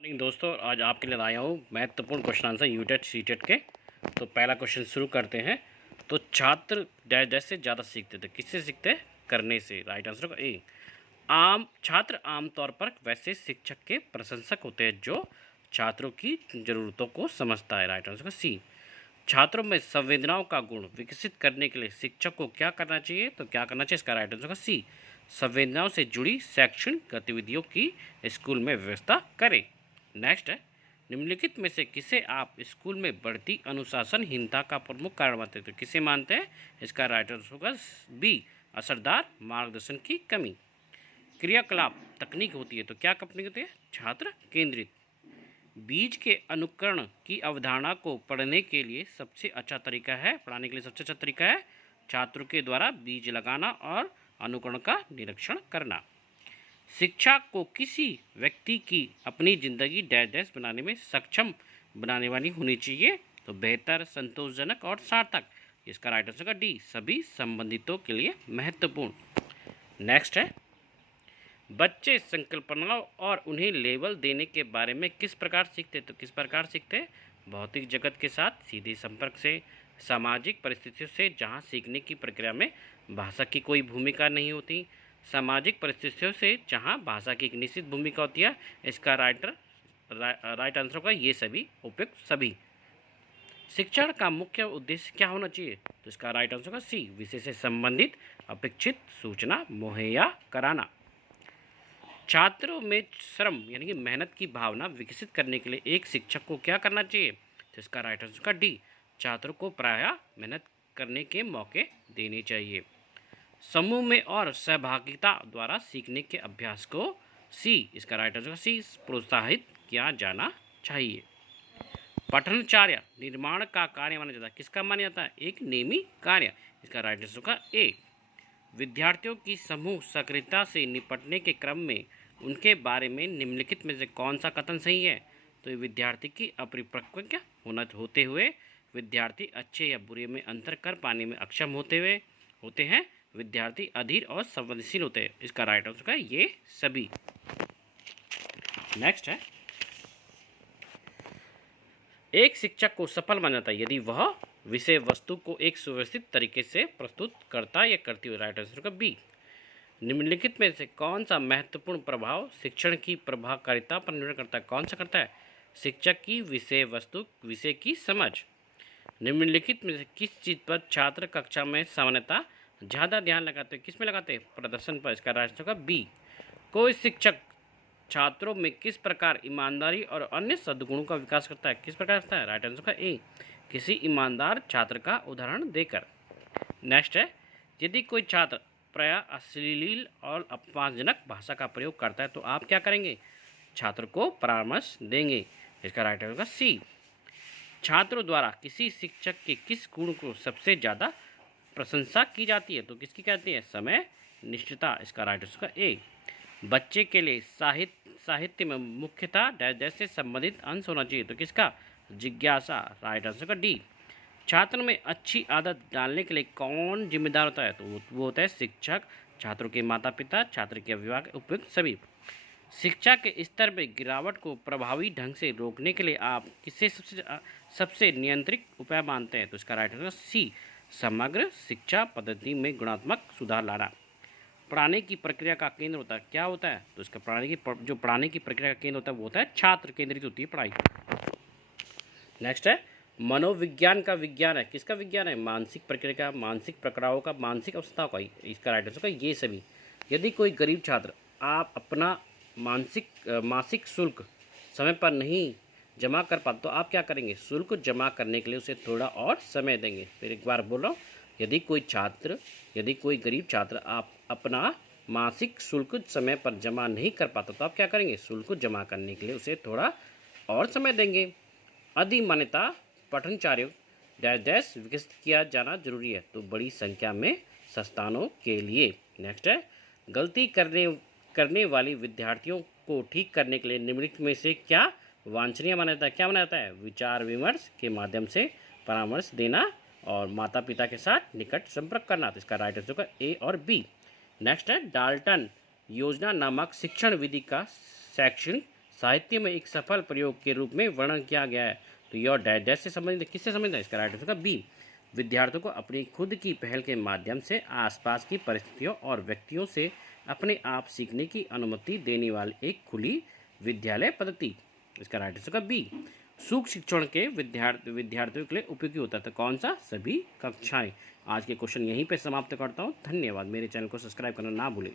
Morning दोस्तों, आज आपके लिए लाया हूँ महत्वपूर्ण क्वेश्चन आंसर यूटेट सीटेट के। तो पहला क्वेश्चन शुरू करते हैं। तो छात्र डैश डैश से ज़्यादा सीखते थे, किससे सीखते हैं? करने से। राइट आंसर का ए। छात्र आमतौर पर वैसे शिक्षक के प्रशंसक होते हैं जो छात्रों की ज़रूरतों को समझता है। राइट आंसर का सी। छात्रों में संवेदनाओं का गुण विकसित करने के लिए शिक्षक को क्या करना चाहिए? तो क्या करना चाहिए? इसका राइट आंसर का सी। संवेदनाओं से जुड़ी शैक्षणिक गतिविधियों की स्कूल में व्यवस्था करें। नेक्स्ट है, निम्नलिखित में से किसे आप स्कूल में बढ़ती अनुशासनहीनता का प्रमुख कारण मानते हैं? तो किसे मानते हैं? इसका राइट आंसर होगा बी, असरदार मार्गदर्शन की कमी। क्रियाकलाप तकनीक होती है तो क्या तकनीक होती है? छात्र केंद्रित। बीज के अनुकरण की अवधारणा को पढ़ने के लिए सबसे अच्छा तरीका है, पढ़ाने के लिए सबसे अच्छा तरीका है छात्रों के द्वारा बीज लगाना और अनुकरण का निरीक्षण करना। शिक्षा को किसी व्यक्ति की अपनी जिंदगी डैश डैश बनाने में सक्षम बनाने वाली होनी चाहिए। तो बेहतर, संतोषजनक और सार्थक। इसका राइट आंसर का डी, सभी संबंधितों के लिए महत्वपूर्ण। नेक्स्ट है, बच्चे संकल्पनाओं और उन्हें लेबल देने के बारे में किस प्रकार सीखते? तो किस प्रकार सीखते? भौतिक जगत के साथ सीधे संपर्क से, सामाजिक परिस्थितियों से जहां सीखने की प्रक्रिया में भाषा की कोई भूमिका नहीं होती, सामाजिक परिस्थितियों से जहां भाषा की एक निश्चित भूमिका होती है। इसका राइट आंसर होगा ये सभी, उपयुक्त सभी। शिक्षण का मुख्य उद्देश्य क्या होना चाहिए? तो इसका राइट आंसर होगा सी, विषय से संबंधित अपेक्षित सूचना मुहैया कराना। छात्रों में श्रम यानी कि मेहनत की भावना विकसित करने के लिए एक शिक्षक को क्या करना चाहिए? तो इसका राइट आंसर का डी, छात्रों को प्रायः मेहनत करने के मौके देने चाहिए। समूह में और सहभागिता द्वारा सीखने के अभ्यास को सी, इसका राइट आंसर का सी, प्रोत्साहित किया जाना चाहिए। पठनचर्या निर्माण का कार्य माना जाता है, किसका माना जाता है? एक नेमी कार्य। इसका राइट आंसर का ए। विद्यार्थियों की समूह सक्रियता से निपटने के क्रम में उनके बारे में निम्नलिखित में से कौन सा कथन सही है? तो विद्यार्थी की अपरिपक्व होते हुए विद्यार्थी अच्छे या बुरे में अंतर कर पाने में अक्षम होते हैं। विद्यार्थी अधीर और संवेदनशील होते हैं। इसका राइट आंसर का ये सभी। नेक्स्ट है, एक शिक्षक को सफल माना जाता है यदि वह विषय वस्तु को एक सुव्यवस्थित तरीके से प्रस्तुत करता या करती हो। राइट आंसर का बी। निम्नलिखित में से कौन सा महत्वपूर्ण प्रभाव शिक्षण की प्रभावकारिता पर निर्भर करता है? कौन सा करता है? शिक्षक की विषय की समझ। निम्नलिखित में से किस चीज़ पर छात्र कक्षा में सामान्यतः ज़्यादा ध्यान लगाते हैं? किस में लगाते हैं? प्रदर्शन पर। इसका राइट आंसर का बी। कोई शिक्षक छात्रों में किस प्रकार ईमानदारी और अन्य सद्गुणों का विकास करता है? किस प्रकार करता है? राइट आंसर का ए, किसी ईमानदार छात्र का उदाहरण देकर। नेक्स्ट है, यदि कोई छात्र प्रायः अश्लील और अपमानजनक भाषा का प्रयोग करता है तो आप क्या करेंगे? छात्र को परामर्श देंगे। इसका राइट आंसर का सी। छात्रों द्वारा किसी शिक्षक के किस गुण को सबसे ज़्यादा प्रशंसा की जाती है? तो किसकी कहती है? समय निष्ठता। इसका राइट आंसर का ए। बच्चे के लिए साहित्य में मुख्यतः डैश डैश से संबंधित अंश होना चाहिए। तो किसका? जिज्ञासा। राइट आंसर का डी। छात्र में अच्छी आदत डालने के लिए कौन जिम्मेदार होता है? तो वो होता है शिक्षक, छात्रों के माता पिता, छात्र के अभिभावक, उपयुक्त सभी। शिक्षा के स्तर में गिरावट को प्रभावी ढंग से रोकने के लिए आप किसे सबसे नियंत्रित उपाय मानते हैं? तो इसका राइट आंसर सी, समग्र शिक्षा पद्धति में गुणात्मक सुधार लाना। पढ़ाने की प्रक्रिया का केंद्र होता है, क्या होता है? तो इसका पढ़ाने की प्रक्रिया का केंद्र होता है वो होता है छात्र केंद्रित होती है पढ़ाई। नेक्स्ट है, मनोविज्ञान का विज्ञान है, किसका विज्ञान है? मानसिक प्रक्रिया का, मानसिक प्रक्रियाओं का, मानसिक अवस्थाओं का। इसका राइट आंसर का ये सभी। यदि कोई गरीब छात्र आप अपना मासिक शुल्क समय पर नहीं जमा कर पाते तो आप क्या करेंगे? शुल्क जमा करने के लिए उसे थोड़ा और समय देंगे। फिर एक बार बोल रहा हूँ, यदि कोई गरीब छात्र आप अपना मासिक शुल्क समय पर जमा नहीं कर पाता तो आप क्या करेंगे? शुल्क जमा करने के लिए उसे थोड़ा और समय देंगे। अधिमान्यता पठनचर्या डैश डैश विकसित किया जाना जरूरी है, तो बड़ी संख्या में संस्थानों के लिए। नेक्स्ट है, गलती करने वाली विद्यार्थियों को ठीक करने के लिए निम्नलिखित में से क्या वांछनीय माना जाता है? क्या माना जाता है? विचार विमर्श के माध्यम से परामर्श देना और माता पिता के साथ निकट संपर्क करना। तो इसका राइट आंसर होगा ए और बी। नेक्स्ट है, डाल्टन योजना नामक शिक्षण विधि का शैक्षणिक साहित्य में एक सफल प्रयोग के रूप में वर्णन किया गया है। तो योर डैश डैश से संबंधित किससे संबंधित है? इसका राइट आंसर होगा बी। विद्यार्थियों को अपनी खुद की पहल के माध्यम से आसपास की परिस्थितियों और व्यक्तियों से अपने आप सीखने की अनुमति देने वाली एक खुली विद्यालय पद्धति। इसका राइट आंसर होगा बी। सूक्ष्म शिक्षण के विद्यार्थियों के लिए उपयोगी होता है। तो कौन सा? सभी कक्षाएं। आज के क्वेश्चन यहीं पे समाप्त करता हूँ। धन्यवाद। मेरे चैनल को सब्सक्राइब करना ना भूलें।